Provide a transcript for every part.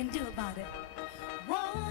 can do about it. Whoa,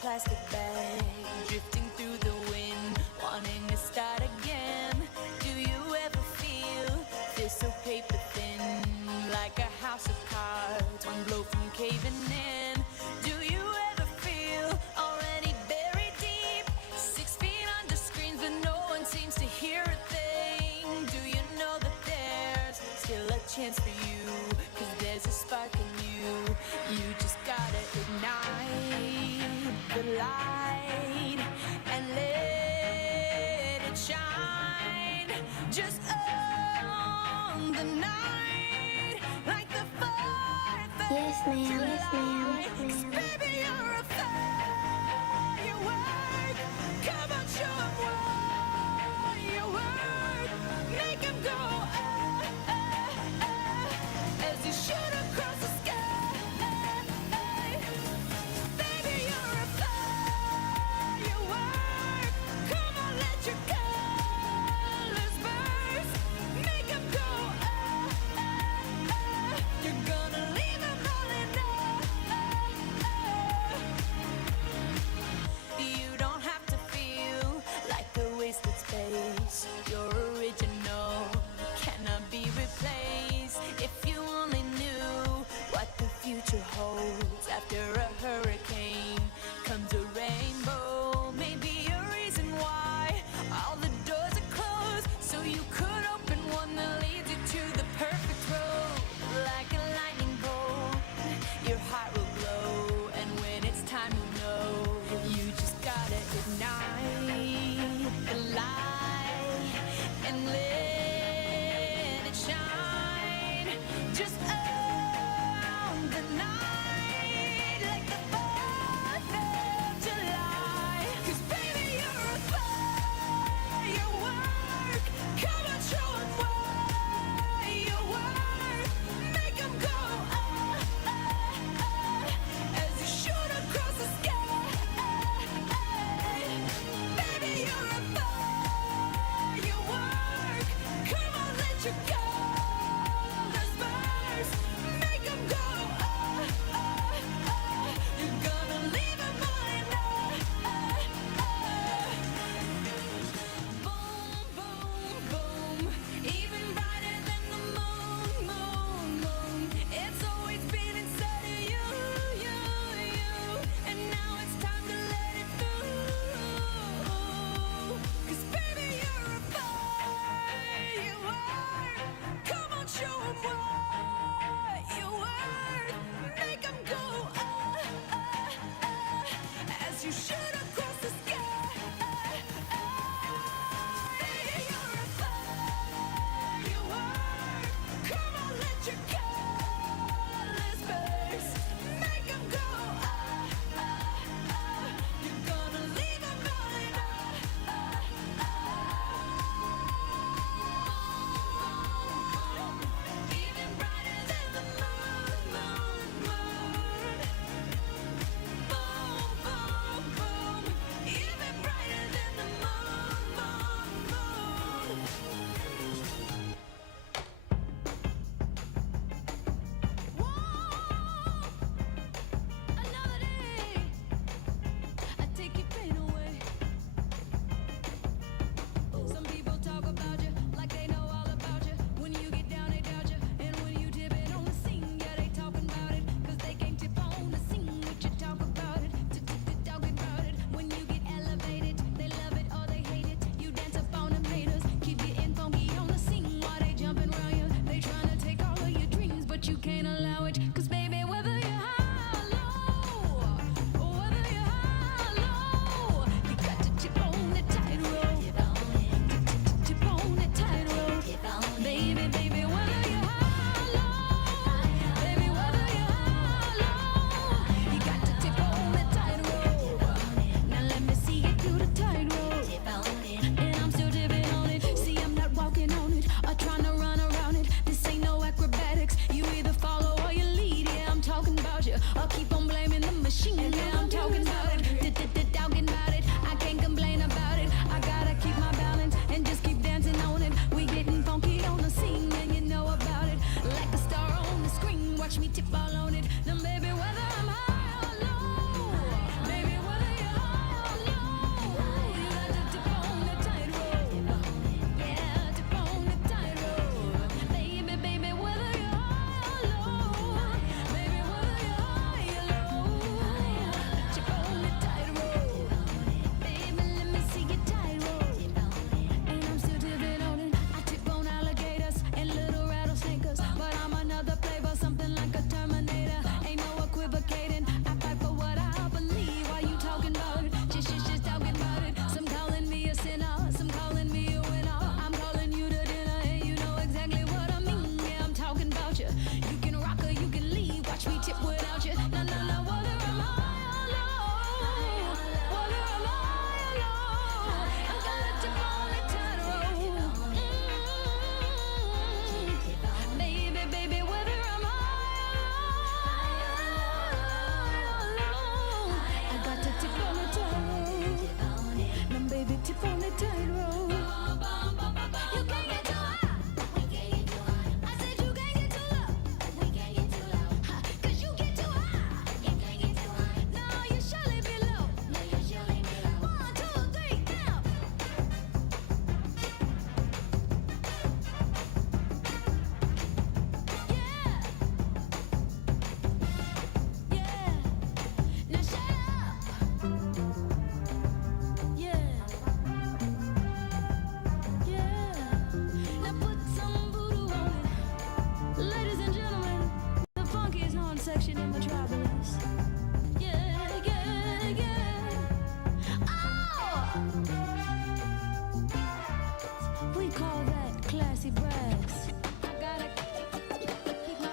plastic bag drifting through the wind, wanting to start again? Do you ever feel this so paper thin, like a house of cards, one blow from caving in? Do you ever feel already buried deep, 6 feet under screens but no one seems to hear a thing? Do you know that there's still a chance for you, 'cause there's a spark in you? You just gotta ignite the light and let it shine just on the night, like the 4th of Yes, ma'am. July. Yes, ma'am. 'Cause baby, you're a firework. Come on, show 'em what you work. Make 'em go as you shoot across the sky. You're original, but you can't allow it. Cause baby, whether you're high or low, or whether you're high or low, you got to tip on the tightrope. Tip on the tightrope. Baby, baby, whether you're high or low, baby, whether you're high or low, you got to tip on the tightrope. Now let me see you do the tightrope. And I'm still tipping on it. See, I'm not walking on it or trying to run around it. This ain't no acrobatics. You either follow or you lead. Yeah, I'm talking about you. Or keep on blaming the machine. Yeah, I'm talking about it. Talking about it. I can't complain about it. I gotta keep my balance and just keep dancing on it. We getting funky on the scene and you know about it. Like a star on the screen. Watch me tip all on it. Now, baby, whether I'm high or low, baby, whether you're high or low, you got to tip on the tightrope. Yeah, tip on the tightrope. Baby, baby, whether you're high or low, baby, whether you're high or low, tip on the tightrope. Baby, let me see your tightrope. And I'm still tipping on it. I tip on alligators and little rattlesnakers, but I'm another flavor, something like a Terminator. Ain't no equivocating. I fight for what I believe. Why you talking about it? Just talking about it. Some calling me a sinner, some calling me a winner. I'm calling you to dinner, and you know exactly what I mean. Yeah, I'm talking about you. You can rock or you can leave. Watch me tip without you. No, no, no. Whether I'm high or low, whether I'm high or low, I gotta tip on the tightrope. Baby, baby, whether I'm high or low, I got to tip on the tightrope. Now, baby, tip on the tightrope. You can't get too high. I said you can't get too low. 'Cause you get too high. No, you surely be low. 1, 2, 3, now. Yeah. Yeah. Now shut up. Yeah. Yeah. Now put some voodoo on it. Ladies and gentlemen, the funkiest horn section in Metropolis. Yeah, yeah, yeah. Oh! We call that classy brass. I gotta keep my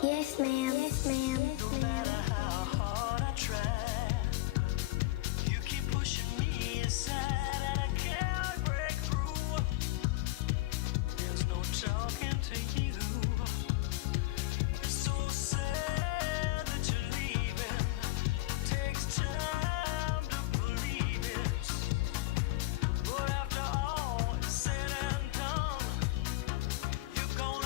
Yes, ma'am. Yes, ma'am. No matter how hard I try, you keep pushing me aside and I can't break through. There's no talking to you. It's so sad that you're leaving. It takes time to believe it. But after all is said and done, you're gonna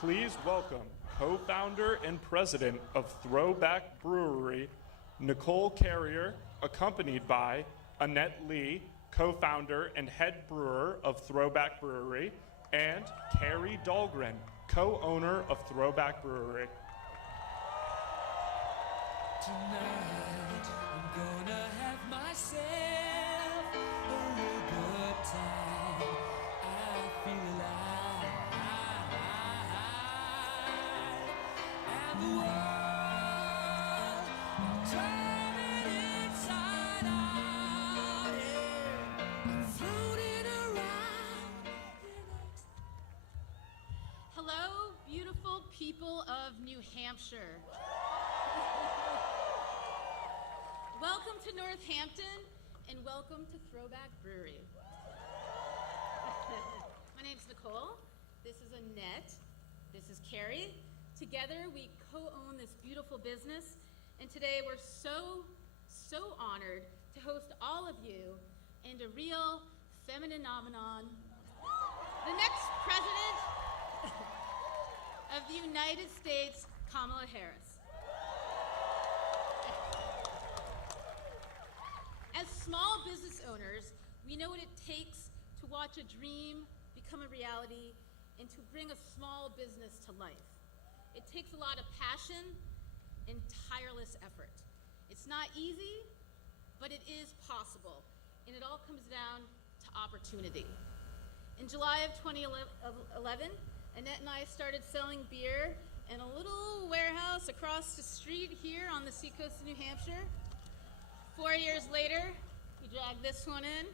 Please welcome co-founder and president of Throwback Brewery, Nicole Carrier, accompanied by Annette Lee, co-founder and head brewer of Throwback Brewery, and Carrie Dahlgren, co-owner of Throwback Brewery. Tonight, I'm gonna have myself a real good time. I feel alive, and the world turning inside out. Yeah. I'm floating around. Hello, beautiful people of New Hampshire. Welcome to Northampton, and welcome to Throwback Brewery. My name's Nicole, this is Annette, this is Carrie. Together we co-own this beautiful business, and today we're so honored to host all of you and a real feminine phenomenon, the next president of the United States, Kamala Harris. As small business owners, we know what it takes to watch a dream become a reality and to bring a small business to life. It takes a lot of passion and tireless effort. It's not easy, but it is possible, and it all comes down to opportunity. In July of 2011, Annette and I started selling beer in a little warehouse across the street here on the seacoast of New Hampshire. 4 years later, we dragged this one in.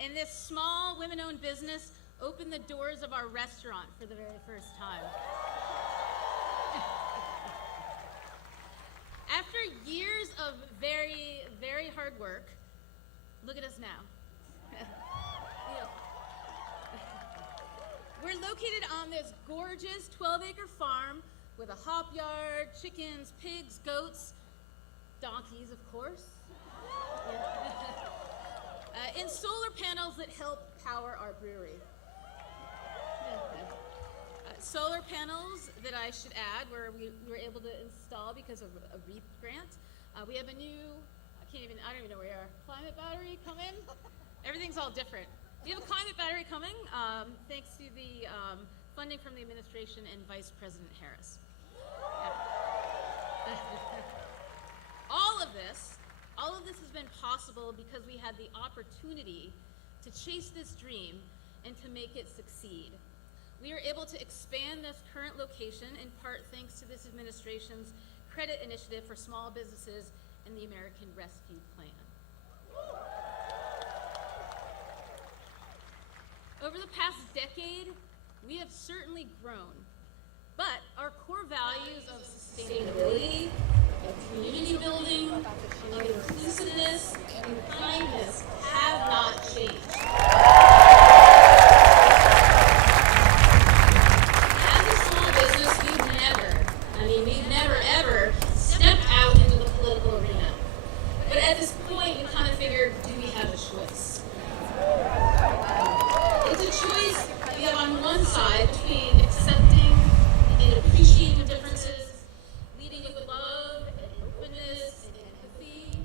And this small women-owned business opened the doors of our restaurant for the very first time. After years of very, very hard work, look at us now. We're located on this gorgeous 12-acre farm with a hop yard, chickens, pigs, goats, donkeys, of course, and solar panels that help power our brewery. Solar panels that I should add, where we were able to install because of a REAP grant. We have a new, I don't even know where we are, climate battery coming. Everything's all different. We have a climate battery coming, thanks to the funding from the administration and Vice President Harris. All of this has been possible because we had the opportunity to chase this dream and to make it succeed. We are able to expand this current location in part thanks to this administration's credit initiative for small businesses and the American Rescue Plan. Over the past decade, we have certainly grown, but our core values of sustainability, of community building, of inclusiveness, and kindness have not changed. As a small business, we've never ever stepped out into the political arena. But at this point, we kind of figured, do we have a choice? It's a choice we have on one side between accepting and appreciating differences, leading with love and openness and empathy,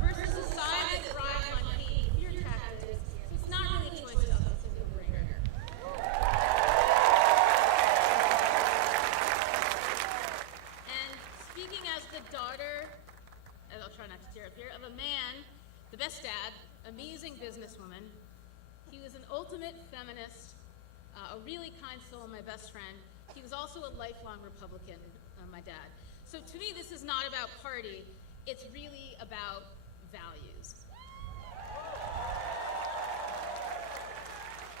versus a side that thrives on hate, fear tactics. So it's not really a choice of us, it's a no-brainer. And speaking as the daughter, and I'll try not to tear up here, of a man, the best dad, amazing businesswoman. He was an ultimate feminist, a really kind soul, my best friend. He was also a lifelong Republican, my dad. So to me, this is not about party, it's really about values.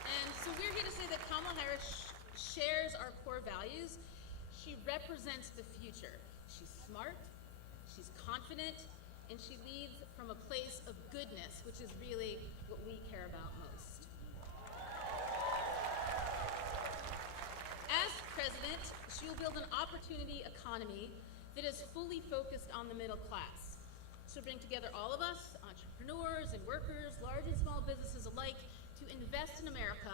And so we're here to say that Kamala Harris shares our core values. She represents the future. She's smart, she's confident, and she leads from a place of goodness, which is really what we care about most. As president, she will build an opportunity economy that is fully focused on the middle class. She'll bring together all of us, entrepreneurs and workers, large and small businesses alike, to invest in America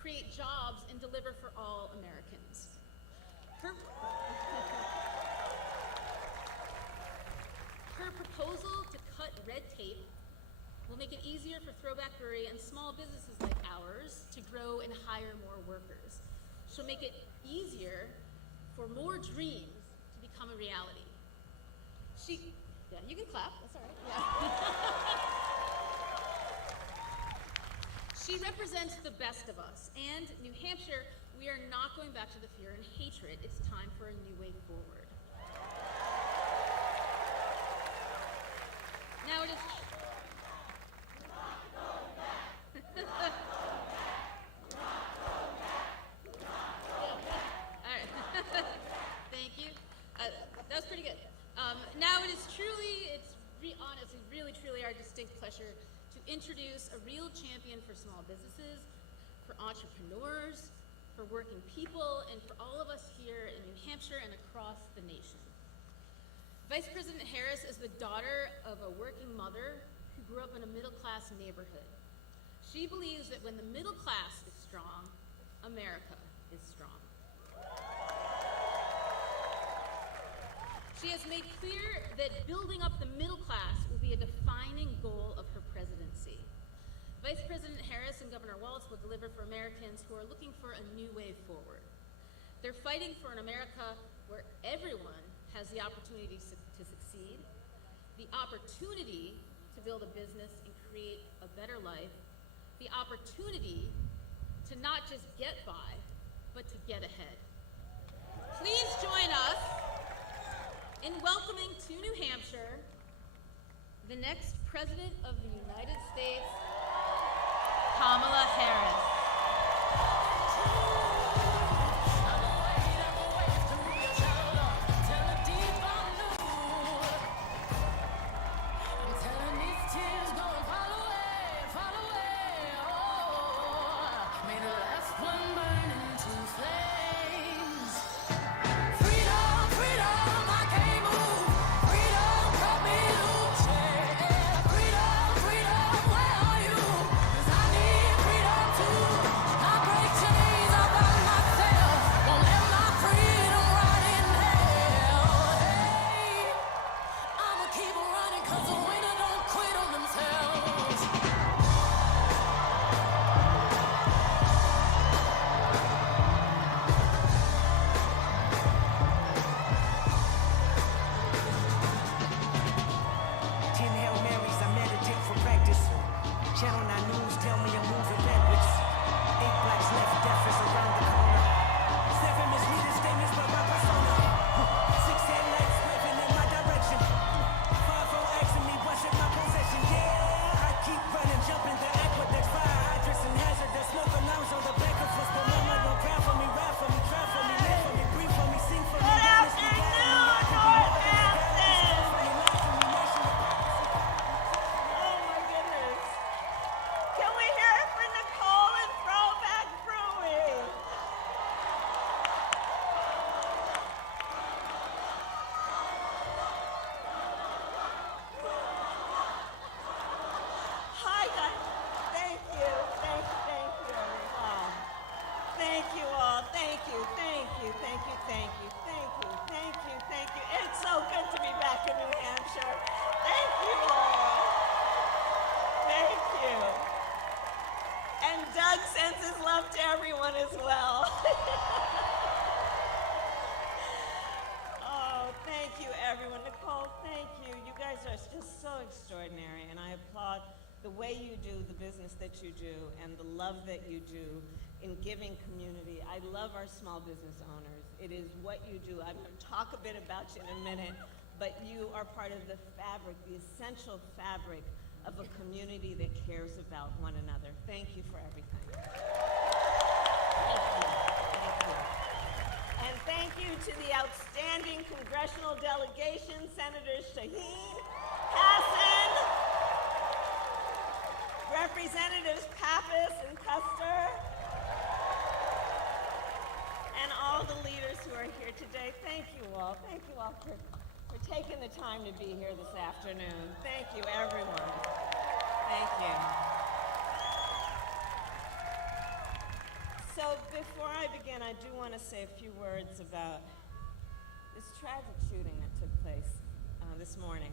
create jobs, and deliver for all Americans. Her proposal to cut red tape will make it easier for Throwback Brewery and small businesses like ours to grow and hire more workers. She'll make it easier for more dreams to become a reality. Yeah, you can clap, that's all right. Yeah. She represents the best of us, and New Hampshire, we are not going back to the fear and hatred. It's time for a new way forward. Now it is. All right. Thank you. That was pretty good. Now it is honestly, really, truly our distinct pleasure to introduce a real champion for small businesses, for entrepreneurs, for working people, and for all of us here in New Hampshire and across the nation. Vice President Harris is the daughter of a working mother who grew up in a middle-class neighborhood. She believes that when the middle class is strong, America is strong. She has made clear that building up the middle class will be a defining goal of her presidency. Vice President Harris and Governor Walz will deliver for Americans who are looking for a new way forward. They're fighting for an America where everyone has the opportunity to succeed, the opportunity to build a business and create a better life, the opportunity to not just get by, but to get ahead. Please join us in welcoming to New Hampshire the next President of the United States, Kamala Harris. That you do and the love that you do in giving community. I love our small business owners. It is what you do. I'm going to talk a bit about you in a minute, but you are part of the fabric, the essential fabric of a community that cares about one another. Thank you for everything. Thank you. Thank you. And thank you to the outstanding congressional delegation, Senators Shaheen, Hassan, Representatives Pappas and Custer, and all the leaders who are here today. Thank you all. Thank you all for taking the time to be here this afternoon. Thank you, everyone. Thank you. before I begin, I do want to say a few words about this tragic shooting that took place this morning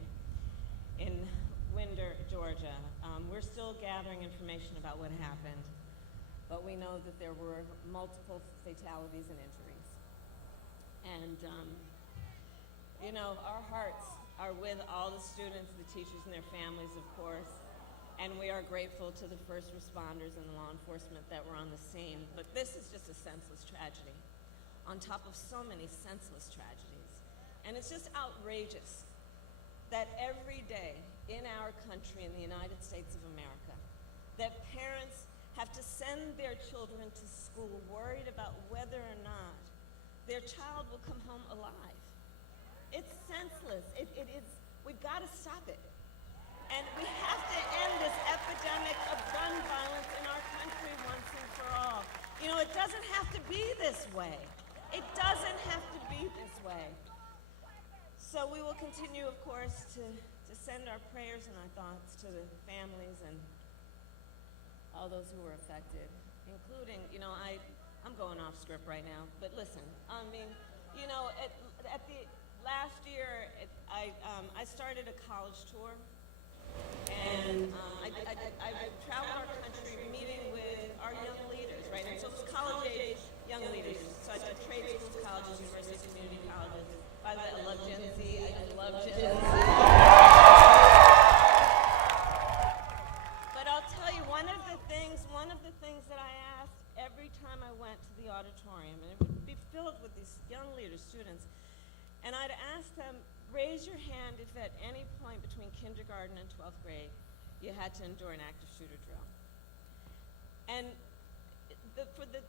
in Winder, Georgia. We're still gathering information about what happened, but we know that there were multiple fatalities and injuries. And, you know, our hearts are with all the students, the teachers, and their families, of course. And we are grateful to the first responders and the law enforcement that were on the scene. But this is just a senseless tragedy on top of so many senseless tragedies. And it's just outrageous that every day in our country, in the United States of America, that parents have to send their children to school worried about whether or not their child will come home alive. It's senseless. It is, we've got to stop it. And we have to end this epidemic of gun violence in our country once and for all. You know, it doesn't have to be this way. It doesn't have to be this way. So we will continue, of course, to send our prayers and our thoughts to the families and all those who were affected, including, you know, I'm going off script right now, but listen, I mean, you know, at the last year, I started a college tour. And I traveled our country meeting with our young leaders, right? And so it was college-age young leaders. So I did trade schools, colleges, universities, community colleges. By the way, I love Gen Z. I love Gen Z. But I'll tell you, one of the things that I asked every time I went to the auditorium, and it would be filled with these young leaders, students, and I'd ask them, raise your hand if at any point between kindergarten and 12th grade you had to endure an active shooter drill. And for the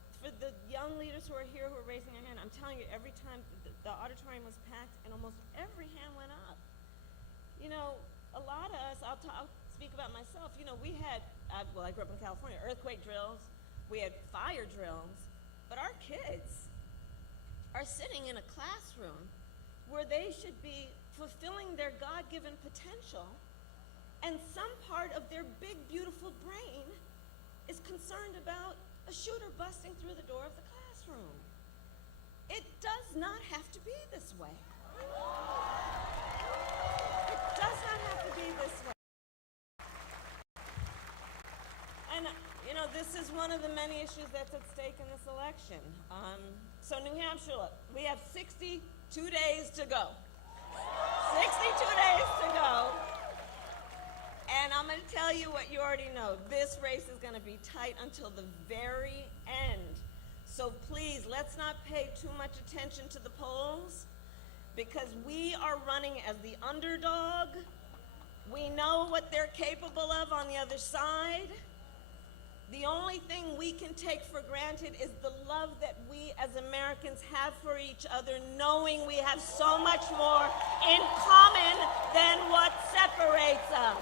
young leaders who are here who are raising their hand, I'm telling you, every time the auditorium was packed and almost every hand went up. You know, a lot of us, I'll speak about myself, you know, we had, well, I grew up in California, earthquake drills, we had fire drills, but our kids are sitting in a classroom where they should be fulfilling their God-given potential, and some part of their big, beautiful brain is concerned about a shooter busting through the door of the classroom. It does not have to be this way. It does not have to be this way. And, you know, this is one of the many issues that's at stake in this election. So New Hampshire, look, we have 62 days to go. 62 days to go. And I'm going to tell you what you already know. This race is going to be tight until the very end. So please, let's not pay too much attention to the polls, because we are running as the underdog. We know what they're capable of on the other side. The only thing we can take for granted is the love that we as Americans have for each other, knowing we have so much more in common than what separates us.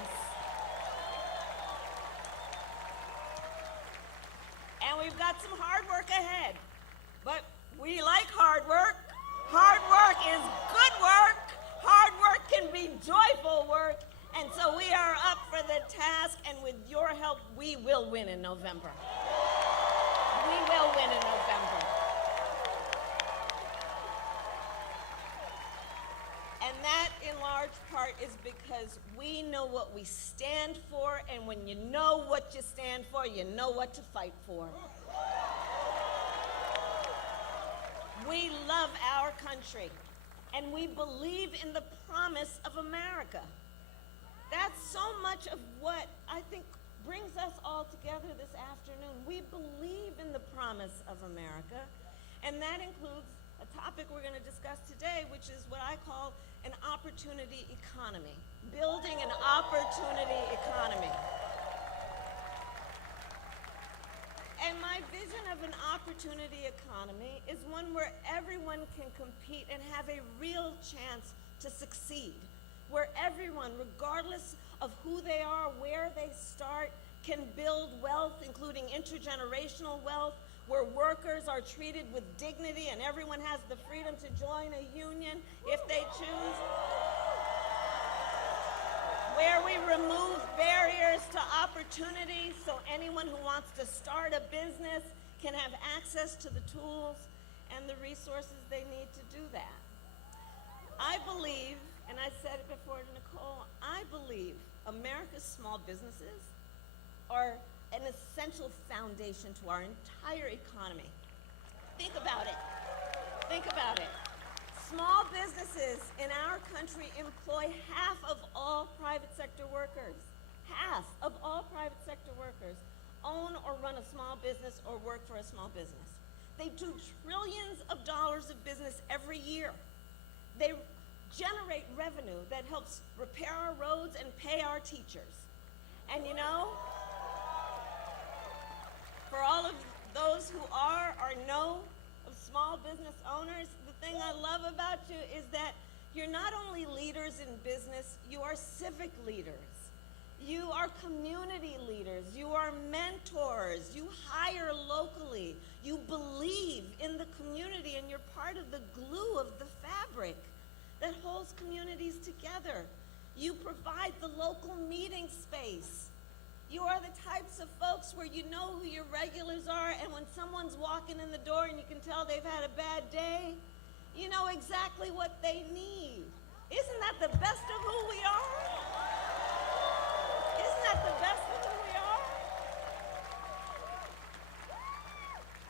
And we've got some hard work ahead, but we like hard work. Hard work is good work. Hard work can be joyful work. And so we are up for the task, and with your help, we will win in November. We will win in November. And that, in large part, is because we know what we stand for, and when you know what you stand for, you know what to fight for. We love our country, and we believe in the promise of America. That's so much of what I think brings us all together this afternoon. We believe in the promise of America, and that includes a topic we're going to discuss today, which is what I call an opportunity economy, building an opportunity economy. And my vision of an opportunity economy is one where everyone can compete and have a real chance to succeed, where everyone, regardless of who they are, where they start, can build wealth, including intergenerational wealth, where workers are treated with dignity and everyone has the freedom to join a union if they choose, where we remove barriers to opportunity so anyone who wants to start a business can have access to the tools and the resources they need to do that. I believe, and I said it before to Nicole, I believe America's small businesses are an essential foundation to our entire economy. Think about it. Think about it. Small businesses in our country employ half of all private sector workers. Half of all private sector workers own or run a small business or work for a small business. They do trillions of dollars of business every year. They generate revenue that helps repair our roads and pay our teachers. And you know, for all of those who are or know of small business owners, the thing I love about you is that you're not only leaders in business, you are civic leaders. You are community leaders. You are mentors. You hire locally. You believe in the community, and you're part of the glue of the fabric that holds communities together. You provide the local meeting space. You are the types of folks where you know who your regulars are, and when someone's walking in the door and you can tell they've had a bad day, you know exactly what they need. Isn't that the best of who we are? Isn't that the best of who we are?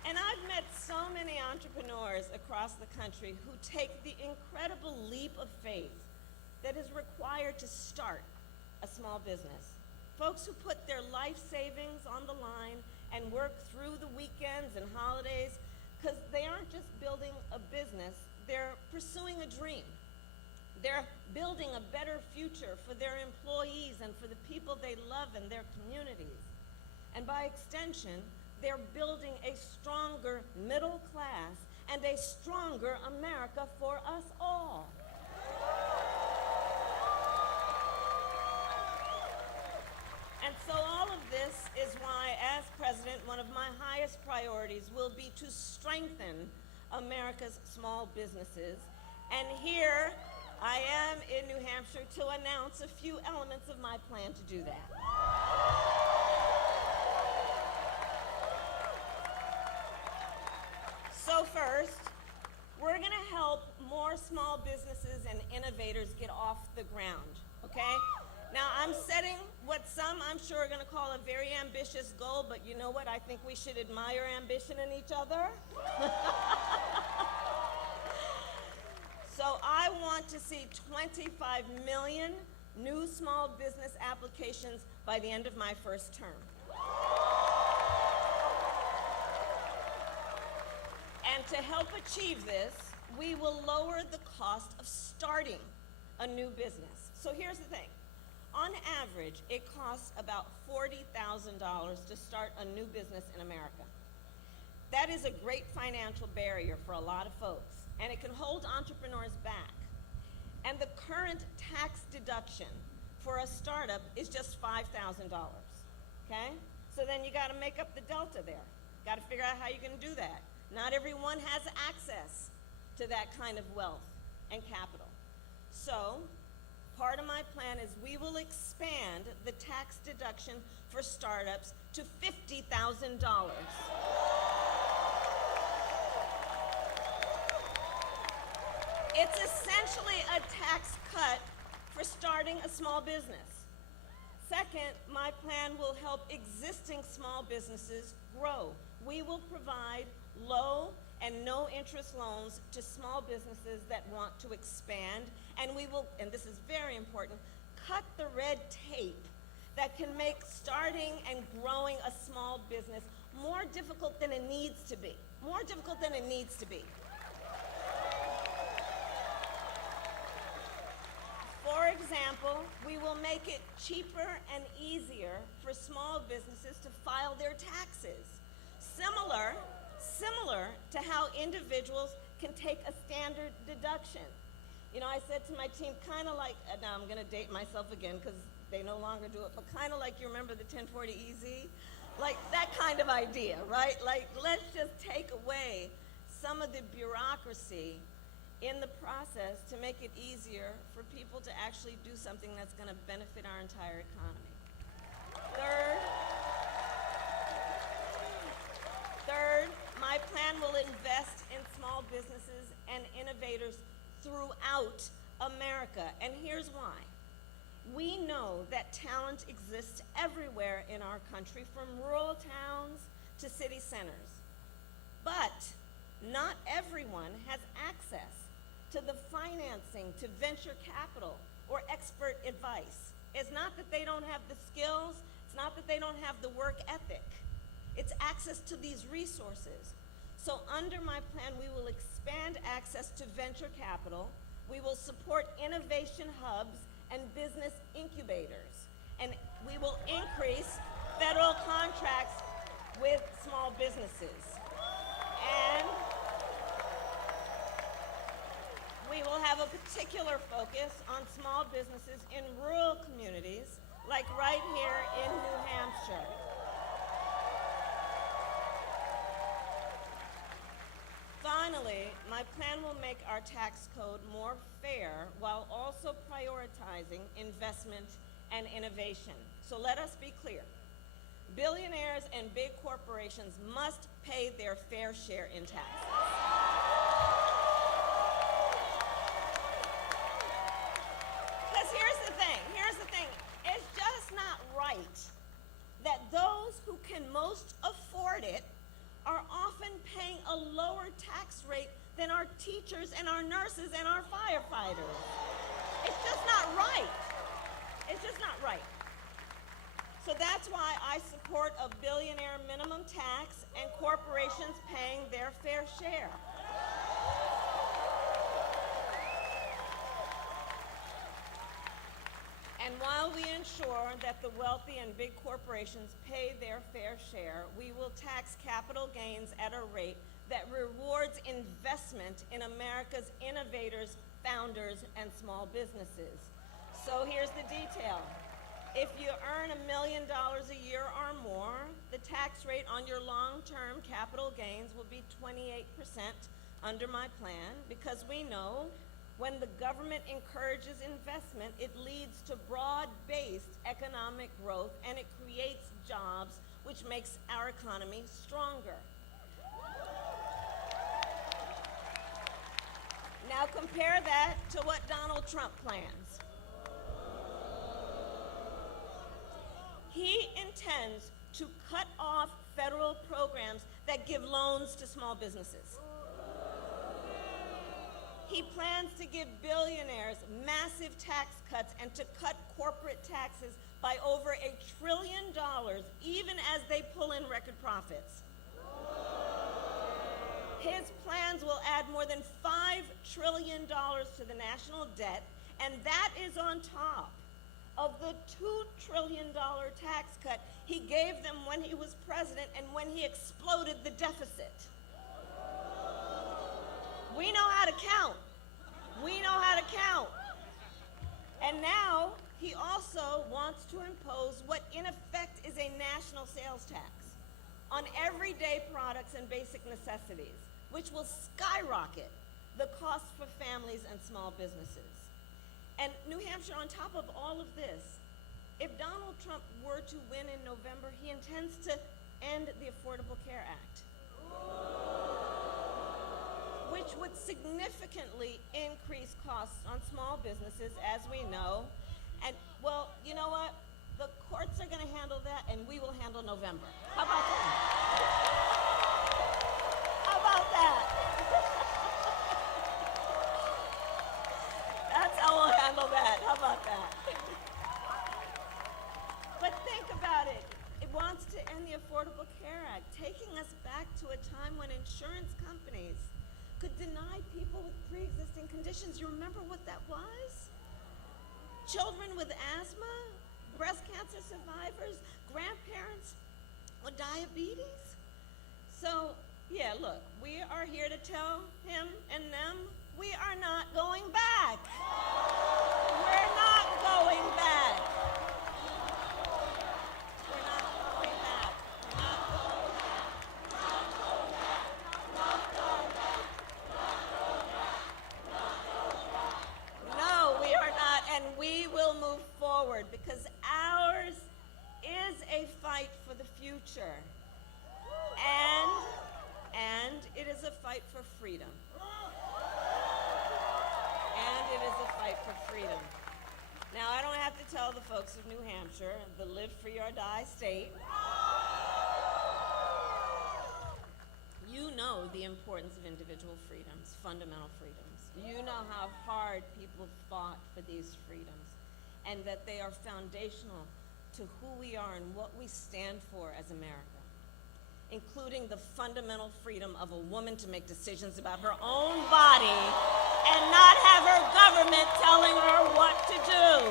And I've met so many entrepreneurs across the country who take the incredible leap of faith that is required to start a small business. Folks who put their life savings on the line and work through the weekends and holidays, because they aren't just building a business, they're pursuing a dream. They're building a better future for their employees and for the people they love in their communities. And by extension, they're building a stronger middle class and a stronger America for us all. And so all of this is why, as president, one of my highest priorities will be to strengthen America's small businesses. And here I am in New Hampshire to announce a few elements of my plan to do that. So first, we're going to help more small businesses and innovators get off the ground, okay? Now, I'm setting what some, I'm sure, are going to call a very ambitious goal, but you know what? I think we should admire ambition in each other. So I want to see 25 million new small business applications by the end of my first term. And to help achieve this, we will lower the cost of starting a new business. So here's the thing. On average, it costs about $40,000 to start a new business in America. That is a great financial barrier for a lot of folks, and it can hold entrepreneurs back. And the current tax deduction for a startup is just $5,000, okay? So then you gotta make up the delta there. Gotta figure out how you can do that. Not everyone has access to that kind of wealth and capital. So, part of my plan is we will expand the tax deduction for startups to $50,000. It's essentially a tax cut for starting a small business. Second, my plan will help existing small businesses grow. We will provide low and no interest loans to small businesses that want to expand, and we will, and this is very important, cut the red tape that can make starting and growing a small business more difficult than it needs to be. More difficult than it needs to be. For example, we will make it cheaper and easier for small businesses to file their taxes. Similar to how individuals can take a standard deduction. You know, I said to my team, kind of like, now I'm gonna date myself again because they no longer do it, but kind of like, you remember the 1040 EZ? Like that kind of idea, right? Like, let's just take away some of the bureaucracy in the process to make it easier for people to actually do something that's gonna benefit our entire economy. Third, businesses and innovators throughout America. And here's why. We know that talent exists everywhere in our country, from rural towns to city centers. But not everyone has access to the financing, to venture capital, or expert advice. It's not that they don't have the skills, it's not that they don't have the work ethic. It's access to these resources. So under my plan, we will expand access to venture capital, we will support innovation hubs and business incubators, and we will increase federal contracts with small businesses. And we will have a particular focus on small businesses in rural communities, like right here in New Hampshire. Finally, my plan will make our tax code more fair while also prioritizing investment and innovation. So let us be clear. Billionaires and big corporations must pay their fair share in taxes. Because here's the thing, it's just not right that those who can most afford it are often paying a lower tax rate than our teachers and our nurses and our firefighters. It's just not right. It's just not right. So that's why I support a billionaire minimum tax and corporations paying their fair share. And while we ensure that the wealthy and big corporations pay their fair share, we will tax capital gains at a rate that rewards investment in America's innovators, founders, and small businesses. So here's the detail. If you earn $1 million a year or more, the tax rate on your long-term capital gains will be 28% under my plan, because we know when the government encourages investment, it leads to broad-based economic growth and it creates jobs, which makes our economy stronger. Now compare that to what Donald Trump plans. He intends to cut off federal programs that give loans to small businesses. He plans to give billionaires massive tax cuts and to cut corporate taxes by over $1 trillion, even as they pull in record profits. His plans will add more than $5 trillion to the national debt, and that is on top of the $2 trillion tax cut he gave them when he was president and when he exploded the deficit. We know how to count. We know how to count. And now he also wants to impose what in effect is a national sales tax on everyday products and basic necessities, which will skyrocket the cost for families and small businesses. And New Hampshire, on top of all of this, if Donald Trump were to win in November, he intends to end the Affordable Care Act, which would significantly increase costs on small businesses, as we know. And, well, you know what? The courts are going to handle that, and we will handle November. How about that? How about that? That's how we'll handle that. How about that? But think about it. It wants to end the Affordable Care Act, taking us back to a time when insurance companies could deny people with pre-existing conditions. You remember what that was? Children with asthma, breast cancer survivors, grandparents with diabetes. So, yeah, look, we are here to tell him and them we are not going back. We're not going back. We're not going back. No, we are not, and we will move forward because ours is a fight for the future. And it is a fight for freedom. And it is a fight for freedom. Now, I don't have to tell the folks of New Hampshire, the live free or die state, you know the importance of individual freedoms, fundamental freedoms. You know how hard people fought for these freedoms, and that they are foundational to who we are and what we stand for as America, including the fundamental freedom of a woman to make decisions about her own body and not have her government telling her what to do.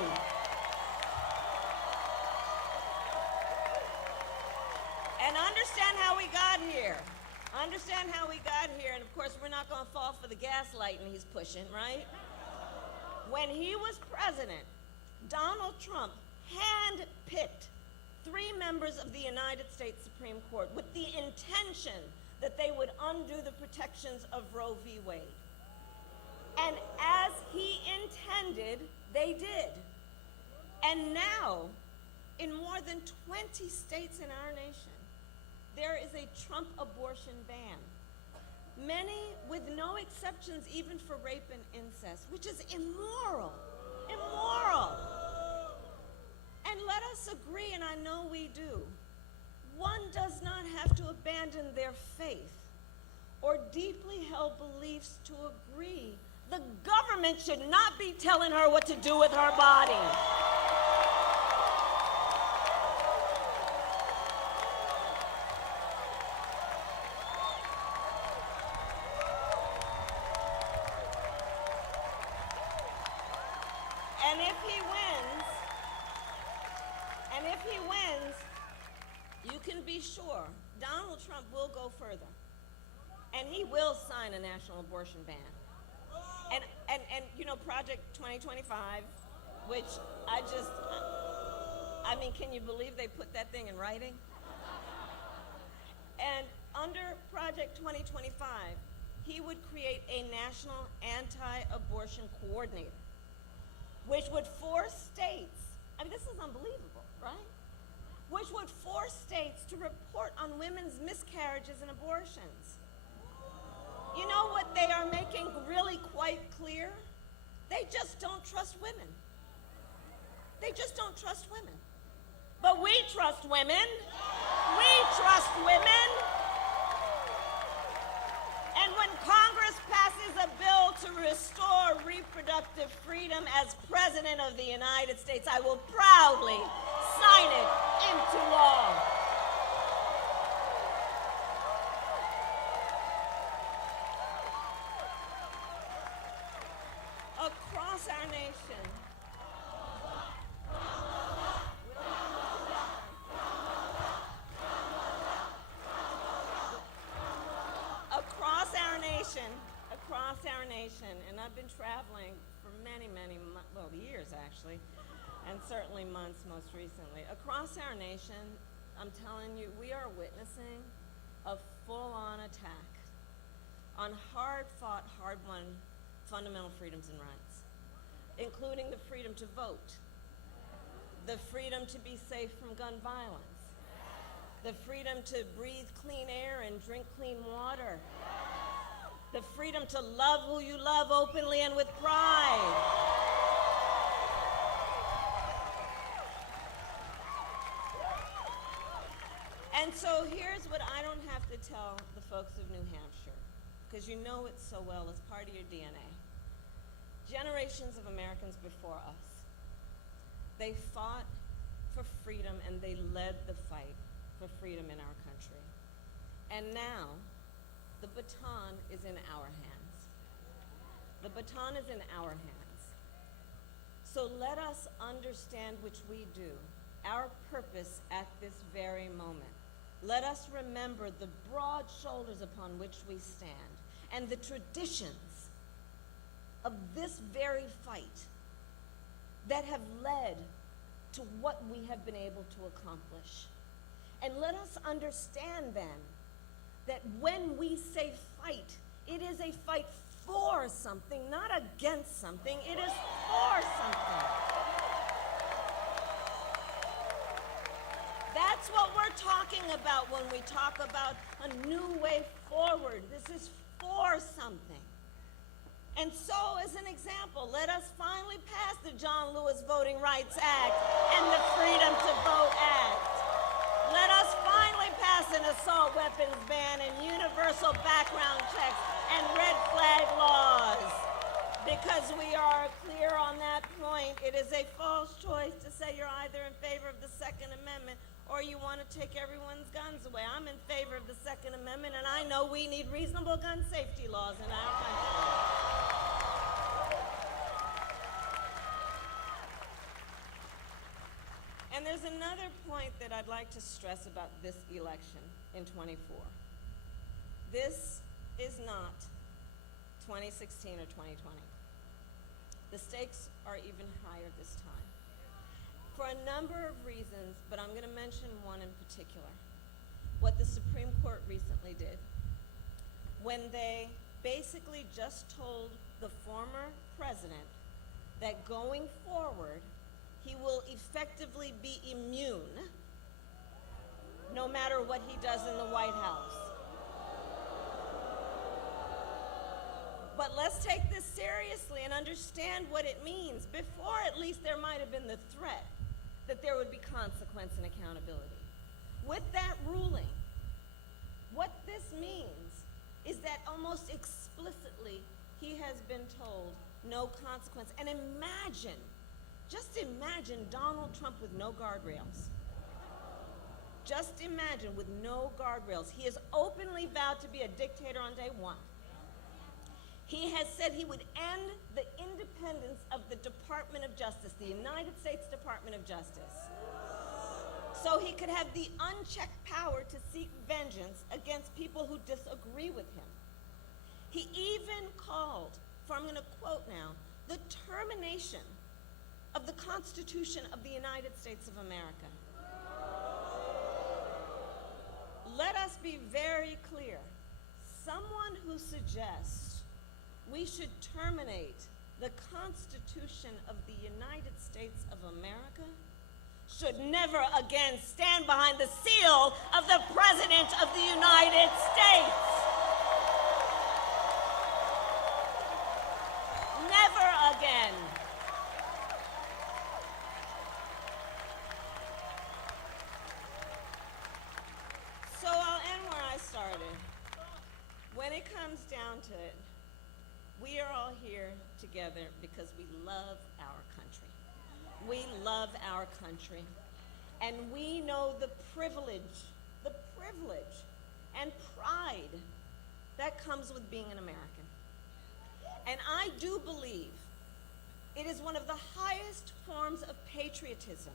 And understand how we got here. Understand how we got here, and of course we're not going to fall for the gaslighting he's pushing, right? When he was president, Donald Trump handpicked 3 members of the United States Supreme Court with the intention that they would undo the protections of Roe v. Wade. And as he intended, they did. And now, in more than 20 states in our nation, there is a Trump abortion ban. Many with no exceptions even for rape and incest, which is immoral. Immoral. And let us agree, and I know we do, one does not have to abandon their faith or deeply held beliefs to agree. The government should not be telling her what to do with her body. And if he wins, you can be sure Donald Trump will go further. And he will sign a national abortion ban. And you know, Project 2025, which I mean, can you believe they put that thing in writing? And under Project 2025, he would create a national anti-abortion coordinator, which would force states, I mean, this is unbelievable, right? Which would force states to report on women's miscarriages and abortions. You know what they are making really quite clear? They just don't trust women. They just don't trust women. But we trust women. We trust women. And when Congress passes a bill to restore reproductive freedom as President of the United States, I will proudly sign it into law. Across our nation, across our nation, and I've been traveling for many years actually, and certainly months most recently. Across our nation, I'm telling you, we are witnessing a full-on attack on hard-fought, hard-won fundamental freedoms and rights, including the freedom to vote, the freedom to be safe from gun violence, the freedom to breathe clean air and drink clean water, the freedom to love who you love openly and with pride. And so here's what I don't have to tell the folks of New Hampshire, because you know it so well, it's part of your DNA. Generations of Americans before us, they fought for freedom and they led the fight for freedom in our country. And now, the baton is in our hands. The baton is in our hands. So let us understand, which we do, our purpose at this very moment. Let us remember the broad shoulders upon which we stand and the traditions of this very fight that have led to what we have been able to accomplish. And let us understand then that when we say fight, it is a fight for something, not against something. It is for something. That's what we're talking about when we talk about a new way forward. This is for something. And so, as an example, let us finally pass the John Lewis Voting Rights Act and the Freedom to Vote Act. Let us finally pass an assault weapons ban and universal background checks and red flag laws. Because we are clear on that point, it is a false choice to say you're either in favor of the Second Amendment or you want to take everyone's guns away. I'm in favor of the Second Amendment, and I know we need reasonable gun safety laws in our country. And there's another point that I'd like to stress about this election in '24. This is not 2016 or 2020. The stakes are even higher this time for a number of reasons, but I'm going to mention one in particular. What the Supreme Court recently did when they basically just told the former president that going forward, he will effectively be immune no matter what he does in the White House. But let's take this seriously and understand what it means. Before, at least, there might have been the threat that there would be consequence and accountability. With that ruling, what this means is that almost explicitly he has been told no consequence. And imagine, just imagine Donald Trump with no guardrails. Just imagine with no guardrails. He has openly vowed to be a dictator on day one. He has said he would end the independence of the Department of Justice, the United States Department of Justice, so he could have the unchecked power to seek vengeance against people who disagree with him. He even called for, I'm going to quote now, the termination of the Constitution of the United States of America. Let us be very clear. Someone who suggests we should terminate the Constitution of the United States of America should never again stand behind the seal of the President of the United States. Never again. So I'll end where I started. When it comes down to it, we are all here together because we love our country. We love our country. And we know the privilege and pride that comes with being an American. And I do believe it is one of the highest forms of patriotism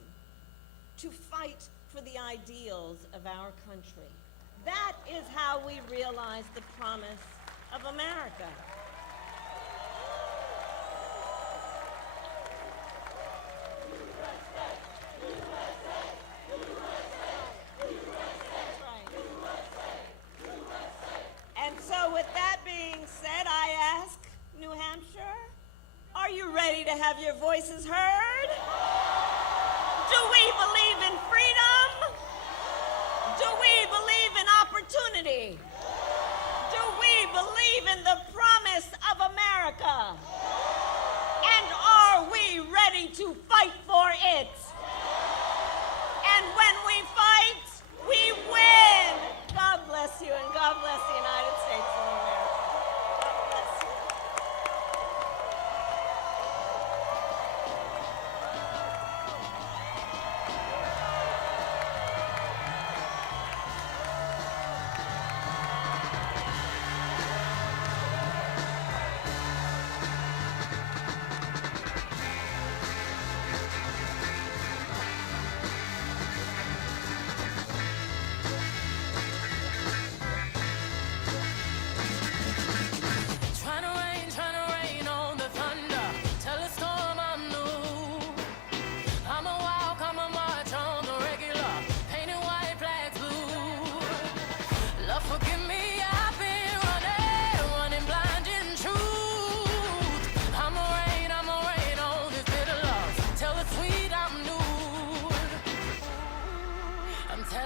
to fight for the ideals of our country. That is how we realize the promise of America. And so with that being said, I ask New Hampshire, are you ready to have your voices heard? Do we believe in freedom? Do we believe in opportunity? Do we believe in the promise of America? And are we ready to fight for it? And when we fight, we win. God bless you, and God bless the United States of America. God bless you.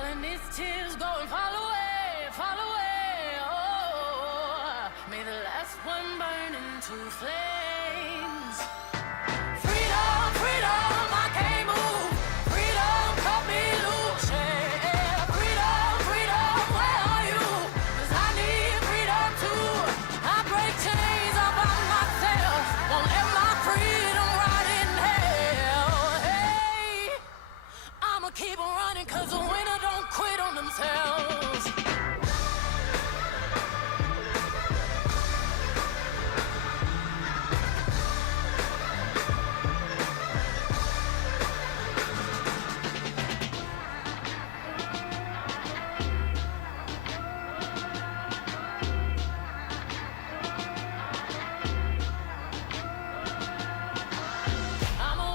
telling these tears go and fall away, fall away. Oh, may the last one burn into flames. Freedom, freedom, I can't move. Freedom, cut me loose. Yeah. Freedom, freedom, where are you? 'Cause I need freedom too. I break chains all by myself. Won't let my freedom rot in hell. Hey, I'ma keep on running 'cause the winner don't quit on themselves. I'ma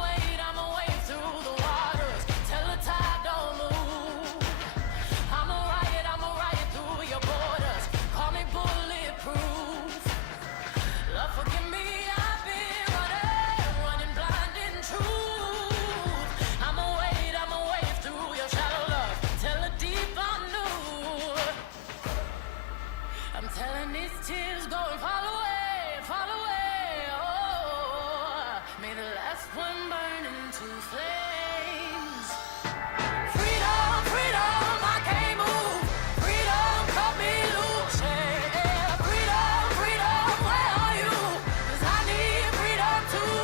wade through the waters till the tide don't move. I'ma riot through your borders. Call me bulletproof. Lord, forgive me, I've been running blind in truth. I'ma wade through your shallow love till the deep unknown. I'm telling these tears go and fall away, fall away. Oh, may the last one burn into flames. Freedom, freedom, I can't move. Freedom, cut me loose. Yeah. Freedom, freedom, where are you? 'Cause I need freedom too.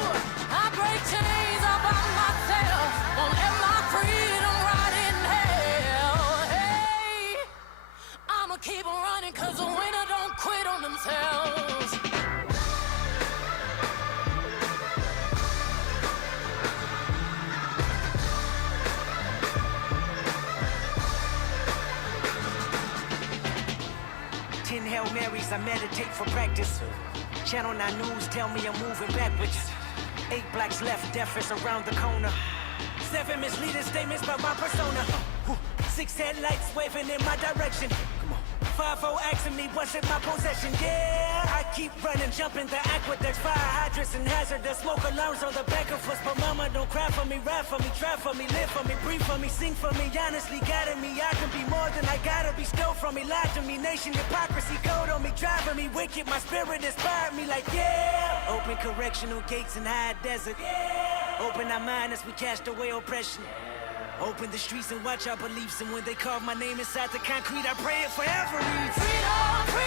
I break chains all by myself. Won't let my freedom rot in hell. Hey, I'ma keep on running 'cause the winner don't quit on themselves. Ten Hail Marys, I meditate for practice. Channel 9 News tell me I'm moving backwards. 8 blacks left, death is around the corner. 7 misleading statements about my persona. 6 headlights waving in my direction. 5-0 asking me what's in my possession. Yeah, I keep running, jumping the aqueducts, fire hydrants and hazardous smoke alarms on the back of us. But mama, don't cry for me, ride for me, try for me, live for me, breathe for me, sing for me. Honestly, guiding me, I can be more than I gotta be. Stole from me, lied to me, nation hypocrisy, code on me, driving me wicked. My spirit inspired me like yeah. Open correctional gates in high desert. Yeah. Open our mind as we cast away oppression. Open the streets and watch our beliefs. And when they carve my name inside the concrete, I pray it forever reads. Freedom, freedom.